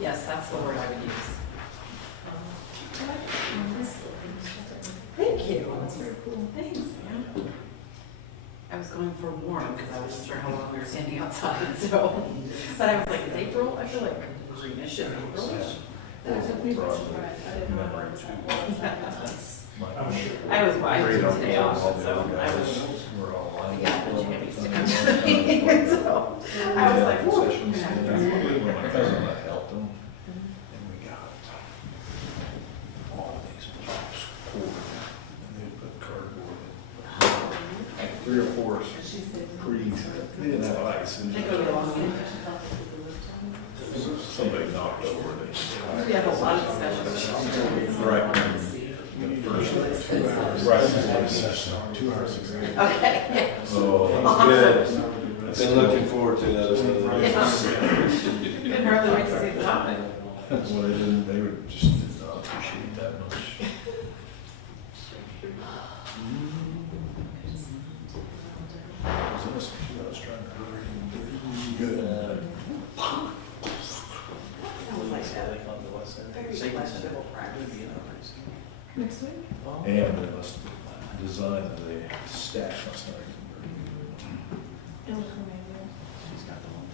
Yes, that's the word I would use. Thank you. That's very cool. Thanks. Yeah. I was going for warm because I wasn't sure how long we were standing outside, so. But I was like, is April? I feel like greenish in April. That was a big surprise. I didn't know where it was. I was wide today off, so I was. Yeah, the jammies to come to the meeting, so I was like, whoa. My cousin that helped them, and we got all these blocks quartered, and they put cardboard in. Like 3 or 4 trees, they didn't have ice. And They go to the long. somebody knocked over it. We have a lot of discussions. Right. The first 2 hours. Right. Session, 2 hours exactly. Okay, yeah. So it's good. I've been looking forward to those. You can hardly wait to see the topic. That's what they would just did not appreciate that much. I was trying to hurry. Good. Sounds like a very questionable practice. Next week? And they must design the staff must not It'll come in. She's got the one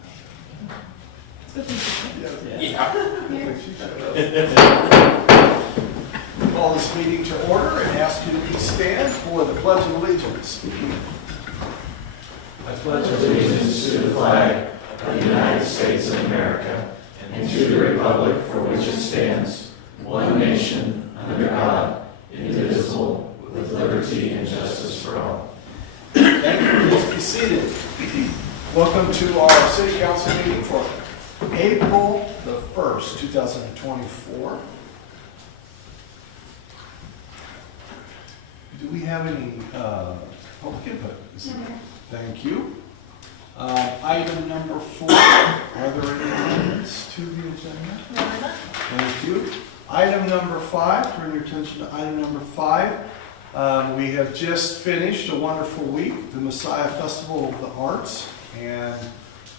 Call this meeting to order and ask you to please stand for the Pledge of Allegiance. I pledge allegiance to the flag of the United States of America and to the republic for which it stands, one nation, under God, indivisible, with liberty and justice for all. Thank you. Please be seated. Welcome to our City Council meeting for April the 1st, 2024. Do we have any public input this evening? Thank you. Item number 4, are there any amendments to the agenda? Thank you. Item number 5, turn your attention to item number 5. We have just finished a wonderful week, the Messiah Festival of the Arts, and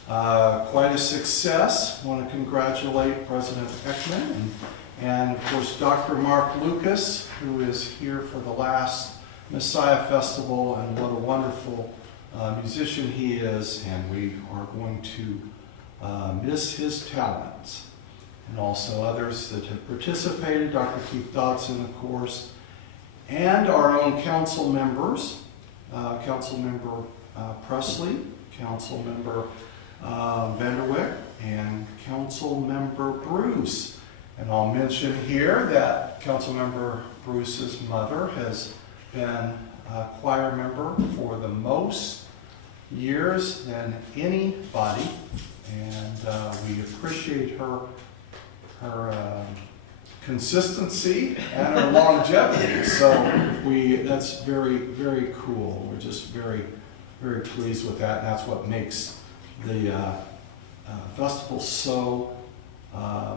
quite a success. I want to congratulate President Ekman and of course Dr. Mark Lucas, who is here for the last Messiah Festival, and what a wonderful musician he is, and we are going to miss his talents. And also others that have participated, Dr. Keith Dodson, of course, and our own council members, Councilmember Presley, Councilmember Vanderwick, and Councilmember Bruce. And I'll mention here that Councilmember Bruce's mother has been a choir member for the most years than anybody, and we appreciate her consistency and her longevity. So that's very, very cool. We're just very, very pleased with that, and that's what makes the festival so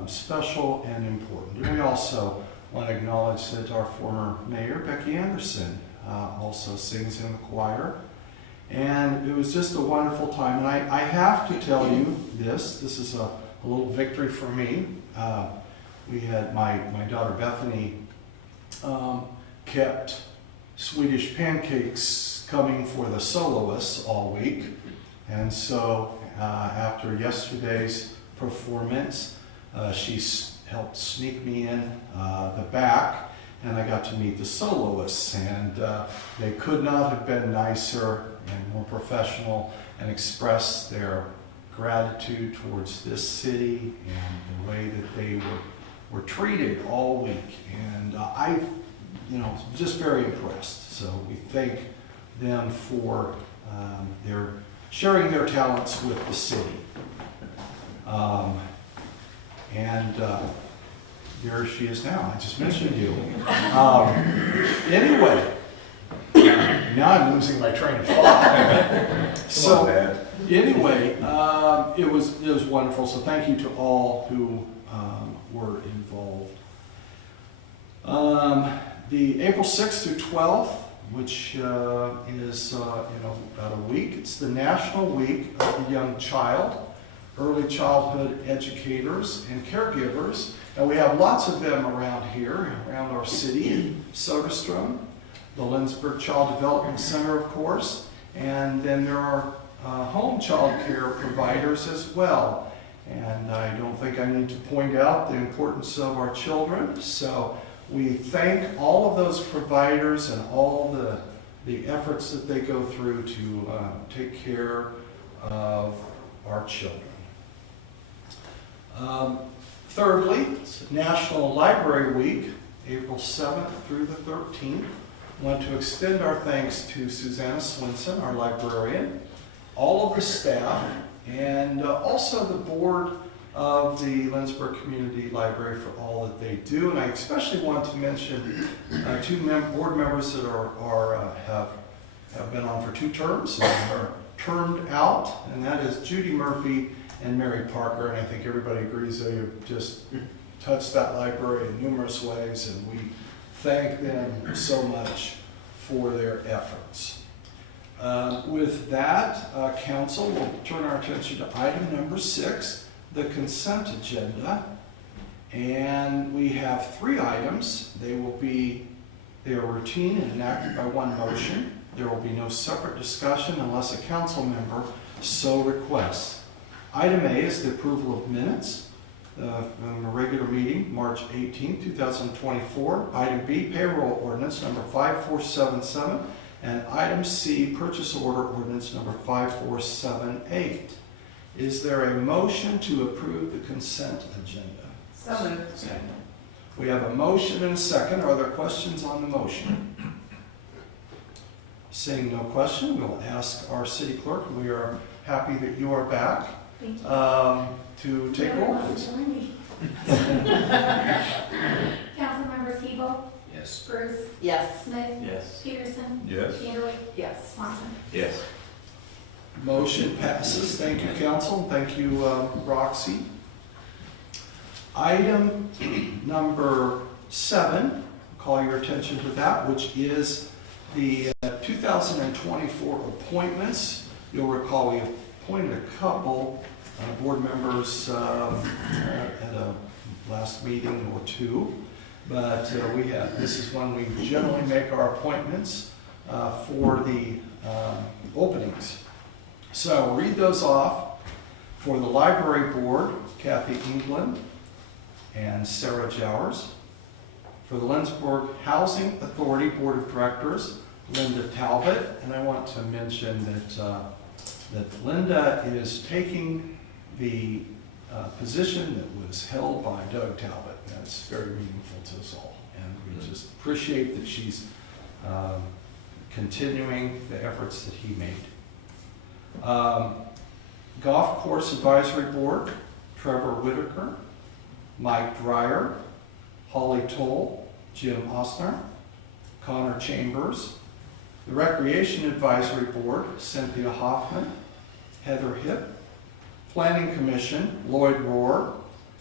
special and important. And we also want to acknowledge that our former mayor, Becky Anderson, also sings in the choir. And it was just a wonderful time. And I have to tell you this is a little victory for me. We had my daughter Bethany kept Swedish pancakes coming for the soloists all week. And so after yesterday's performance, she helped sneak me in the back, and I got to meet the soloists. And they could not have been nicer and more professional, and express their gratitude towards this city and the way that they were treated all week. And I, just very impressed. So we thank them for their sharing their talents with the city. And there she is now. I just mentioned you. Anyway, now I'm losing my train of thought. So anyway, it was wonderful. So thank you to all who were involved. The April 6th through 12th, which is about a week. It's the National Week of the Young Child. early childhood educators and caregivers. And we have lots of them around here, around our city, in Soderstrom, the Lindsborg Child Development Center, of course, and then there are home child care providers as well. And I don't think I need to point out the importance of our children. So we thank all of those providers and all the efforts that they go through to take care of our children. Thirdly, it's National Library Week, April 7th through the 13th. I want to extend our thanks to Susanna Swinson, our librarian, all of the staff, and also the board of the Lindsborg Community Library for all that they do. And I especially want to mention two board members that have been on for 2 terms and are termed out, and that is Judy Murphy and Mary Parker. And I think everybody agrees they have just touched that library in numerous ways, and we thank them so much for their efforts. With that, Council, we'll turn our attention to item number 6, the consent agenda. And we have 3 items. They are routine and enacted by one motion. There will be no separate discussion unless a council member so requests. Item A is the approval of minutes from a regular meeting, March 18, 2024. Item B, payroll ordinance number 5477. And item C, purchase order ordinance number 5478. Is there a motion to approve the consent agenda? So moved. We have a motion and a second. Are there questions on the motion? Seeing no question, we'll ask our city clerk. We are happy that you are back to take roll, please. Councilmembers Hebel, Yes. Bruce, Yes. Smith, Yes. Peterson, Yes. Vanderway, Yes. Swanson. Yes. Motion passes. Thank you, council. Thank you, Roxy. Item number 7, call your attention to that, which is the 2024 appointments. You'll recall we appointed a couple board members at a last meeting or 2, but this is when we generally make our appointments for the openings. So I'll read those off. For the library board, Kathy England and Sarah Jowers. For the Lindsborg Housing Authority Board of Directors, Linda Talbot. And I want to mention that Linda is taking the position that was held by Doug Talbot. That's very meaningful to us all. And we just appreciate that she's continuing the efforts that he made. Golf Course Advisory Board, Trevor Whitaker, Mike Dreyer, Holly Toll, Jim Osner, Connor Chambers. The Recreation Advisory Board, Cynthia Hoffman, Heather Hipp. Planning Commission, Lloyd Rohr,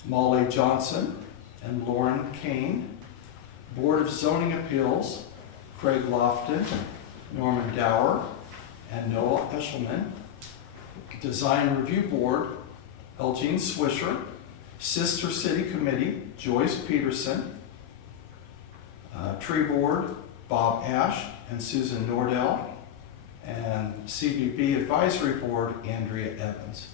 Molly Johnson, and Lauren Kane. Board of Zoning Appeals, Craig Lofton, Norman Dower, and Noah Eshelman. Design Review Board, Elgene Swisher. Sister City Committee, Joyce Peterson. Tree Board, Bob Ash and Susan Nordell. And CBB Advisory Board, Andrea Evans.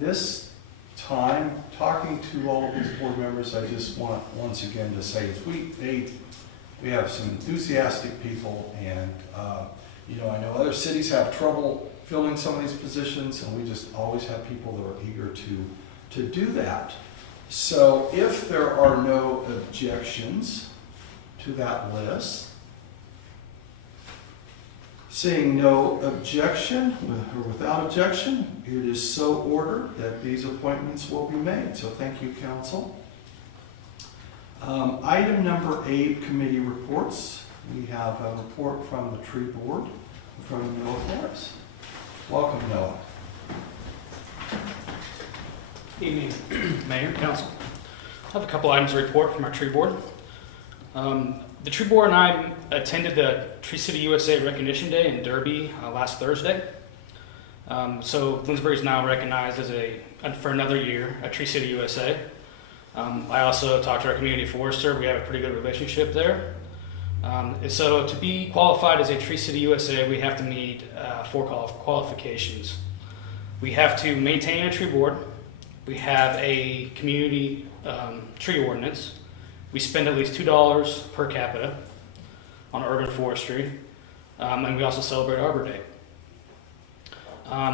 This time, talking to all of these board members, I just want once again to say we have some enthusiastic people, and I know other cities have trouble filling some of these positions, and we just always have people that are eager to do that. So if there are no objections to that list, seeing no objection, or without objection, it is so ordered that these appointments will be made. So thank you, council. Item number 8, committee reports. We have a report from the tree board from Noah Forrest. Welcome, Noah. Evening, Mayor, Council. I have a couple items to report from our tree board. The tree board and I attended the Tree City USA Recognition Day in Derby last Thursday. So Lindsborg is now recognized as for another year, a Tree City USA. I also talked to our community forester. We have a pretty good relationship there. And so to be qualified as a Tree City USA, we have to meet 4 qualifications. We have to maintain a tree board. We have a community tree ordinance. We spend at least $2 per capita on urban forestry. And we also celebrate Arbor Day.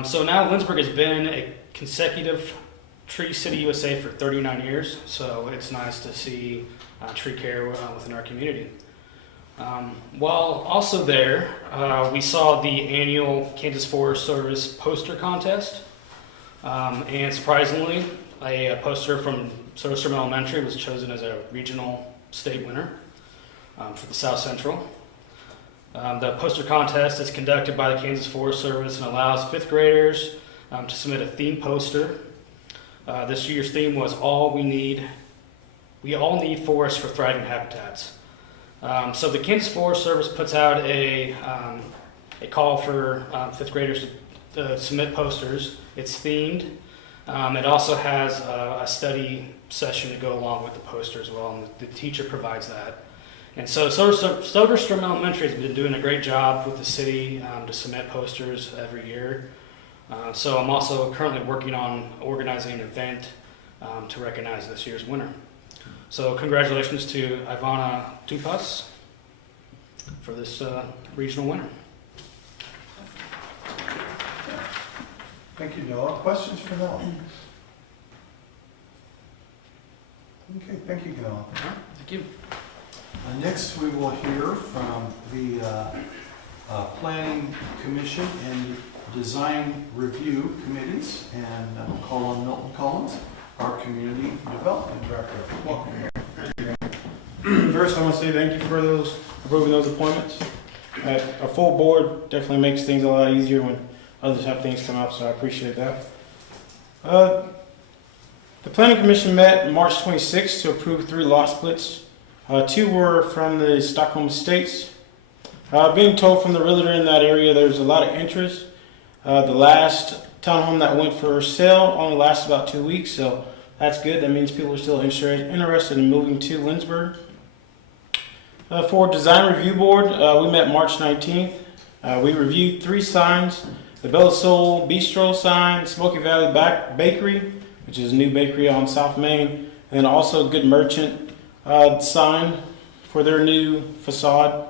So now Lindsborg has been a consecutive Tree City USA for 39 years. So it's nice to see tree care within our community. While also there, we saw the annual Kansas Forest Service poster contest. And surprisingly, a poster from Soderstrom Elementary was chosen as a regional state winner for the South Central. The poster contest is conducted by the Kansas Forest Service and allows 5th graders to submit a theme poster. This year's theme was we all need forests for thriving habitats. So the Kansas Forest Service puts out a call for 5th graders to submit posters. It's themed. It also has a study session to go along with the poster as well, and the teacher provides that. And so Soderstrom Elementary has been doing a great job with the city to submit posters every year. So I'm also currently working on organizing an event to recognize this year's winner. So congratulations to Ivana Dupas for this regional winner. Thank you, Noah. Questions for Noah? Okay, thank you, Noah. Thank you. Next, we will hear from the Planning Commission and Design Review Committees, and I'll call on Milton Collins, our Community Development Director. Welcome. First, I want to say thank you for approving those appointments. A full board definitely makes things a lot easier when others have things come up, so I appreciate that. The Planning Commission met March 26th to approve 3 lot splits. 2 were from the Stockholm Estates. Being told from the realtor in that area there's a lot of interest. The last townhome that went for sale only lasted about 2 weeks, so that's good. That means people are still interested in moving to Lindsborg. For Design Review Board, we met March 19th. We reviewed 3 signs: the Bella Soul Bistro sign, Smoky Valley Bakery, which is a new bakery on South Main, and also Good Merchant sign for their new facade.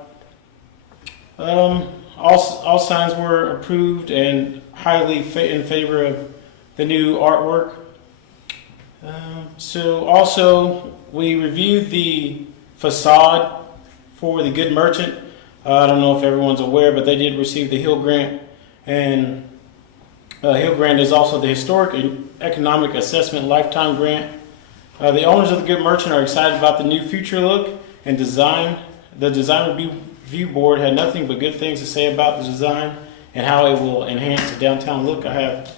All signs were approved and highly in favor of the new artwork. So also we reviewed the facade for the Good Merchant. I don't know if everyone's aware, but they did receive the Hill Grant, and Hill Grant is also the Historic and Economic Assessment Lifetime Grant. The owners of the Good Merchant are excited about the new future look and design. The Design Review Board had nothing but good things to say about the design and how it will enhance the downtown look. I have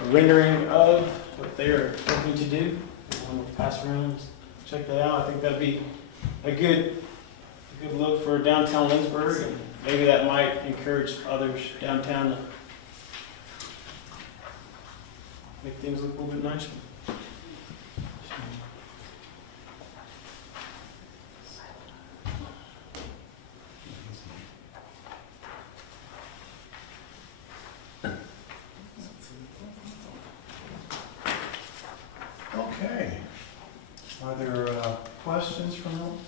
a rendering of what they are looking to do. I'm going to pass around and check that out. I think that'd be a good look for downtown Lindsborg, and maybe that might encourage others downtown to make things look a little bit nicer. Okay. Are there questions from them?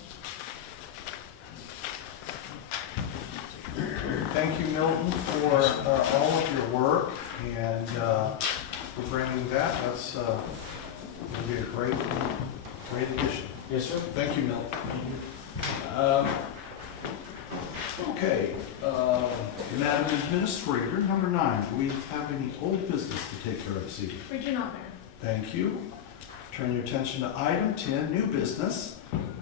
Thank you, Milton, for all of your work and for bringing that. That's going to be a great addition. Yes, sir. Thank you, Milton. Okay, Madam Administrator, number 9, do we have any old business to take care of this evening? We do not, Mayor. Thank you. Turn your attention to item 10, new business.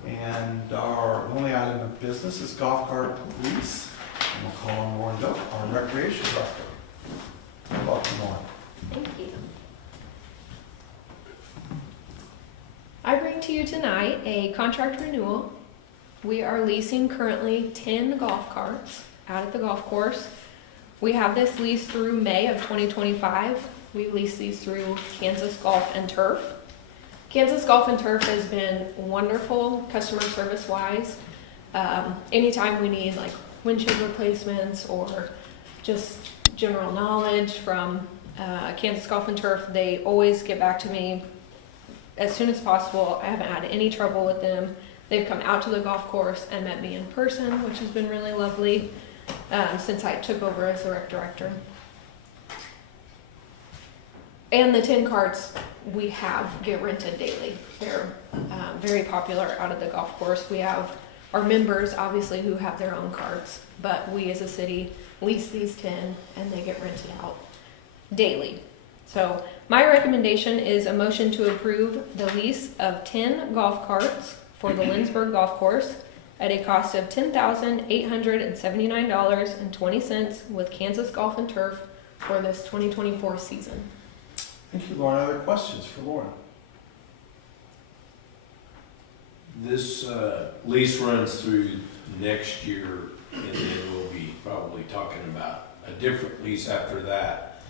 And our only item of business is golf cart lease. And we'll call on Warren Doak, our recreation director. Welcome, Warren. Thank you. I bring to you tonight a contract renewal. We are leasing currently 10 golf carts out at the golf course. We have this lease through May of 2025. We lease these through Kansas Golf and Turf. Kansas Golf and Turf has been wonderful customer service wise. Anytime we need like windshield replacements or just general knowledge from Kansas Golf and Turf, they always get back to me as soon as possible. I haven't had any trouble with them. They've come out to the golf course and met me in person, which has been really lovely since I took over as the rec director. And the 10 carts we have get rented daily. They're very popular out at the golf course. We have our members, obviously, who have their own carts, but we as a city lease these 10 and they get rented out daily. So my recommendation is a motion to approve the lease of 10 golf carts for the Lindsborg Golf Course at a cost of $10,879.20 with Kansas Golf and Turf for this 2024 season. Thank you, Lauren. Other questions for Lauren? This lease runs through next year, and then we'll be probably talking about a different lease after that.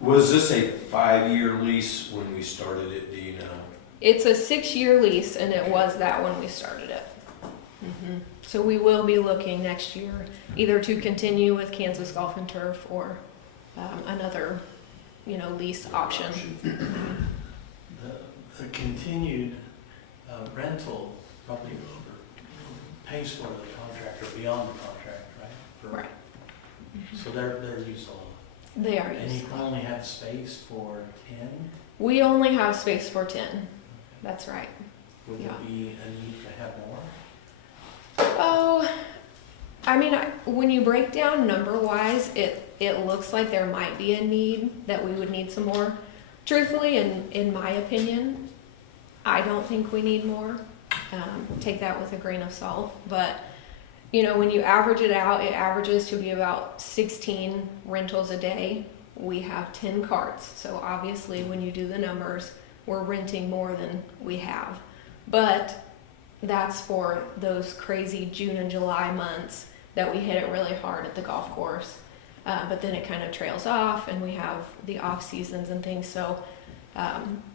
Was this a 5-year lease when we started it, do you know? It's a 6-year lease, and it was that when we started it. So we will be looking next year either to continue with Kansas Golf and Turf or another, lease option. The continued rental probably pays for the contract or beyond the contract, right? Right. So they're useful. They are And you useful. only have space for 10? We only have space for 10. That's right. Would Yeah. there be a need to have more? Oh, I mean, when you break down number-wise, it looks like there might be a need, that we would need some more. Truthfully, in my opinion, I don't think we need more. Take that with a grain of salt. But, when you average it out, it averages to be about 16 rentals a day. We have 10 carts. So obviously, when you do the numbers, we're renting more than we have. But that's for those crazy June and July months that we hit it really hard at the golf course. But then it kind of trails off, and we have the off seasons and things. So,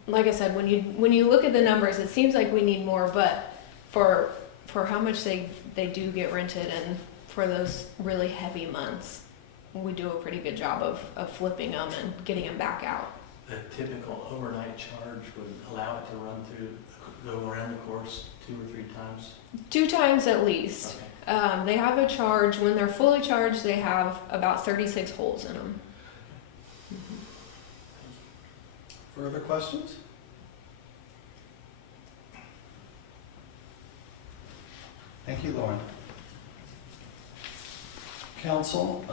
like I said, when you look at the numbers, it seems like we need more. But for how much they do get rented, and for those really heavy months, we do a pretty good job of flipping them and getting them back out. The typical overnight charge would allow it to go around the course 2 or 3 times? 2 times at least. Okay. They have a charge, when they're fully charged, they have about 36 holes in them. Further questions? Thank you, Lauren. Council,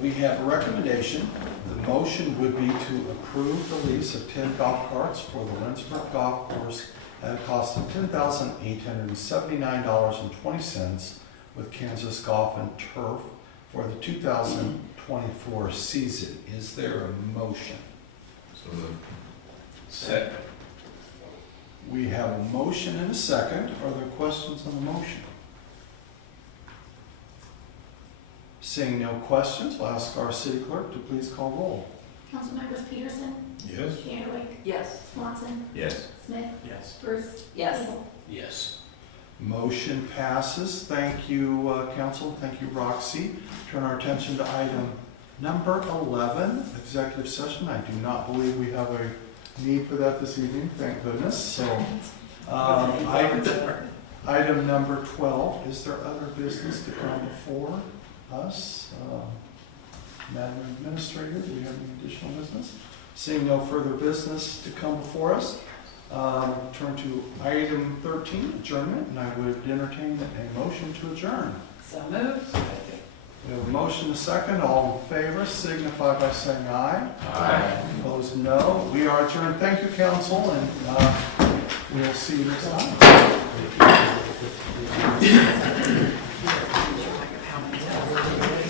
we have a recommendation. The motion would be to approve the lease of 10 golf carts for the Lindsborg Golf Course at a cost of $10,879.20 with Kansas Golf and Turf for the 2024 season. Is there a motion? So moved. Second. We have a motion and a second. Are there questions on the motion? Seeing no questions, we'll ask our city clerk to please call roll. Councilmembers Peterson, Yes? Vanderwijk, Yes. Swanson, Yes. Smith, Yes. Bruce, Yes. Abel. Yes. Motion passes. Thank you, council. Thank you, Roxy. Turn our attention to item number 11, executive session. I do not believe we have a need for that this evening, thank goodness. So, item number 12, is there other business to come before us? Madam Administrator, do we have any additional business? Seeing no further business to come before us, turn to item 13, adjournment, and I would entertain a motion to adjourn. So moved. We have a motion and a second. All in favor signify by saying aye. Aye. Opposed, no. We are adjourned. Thank you, council, and we'll see you next time.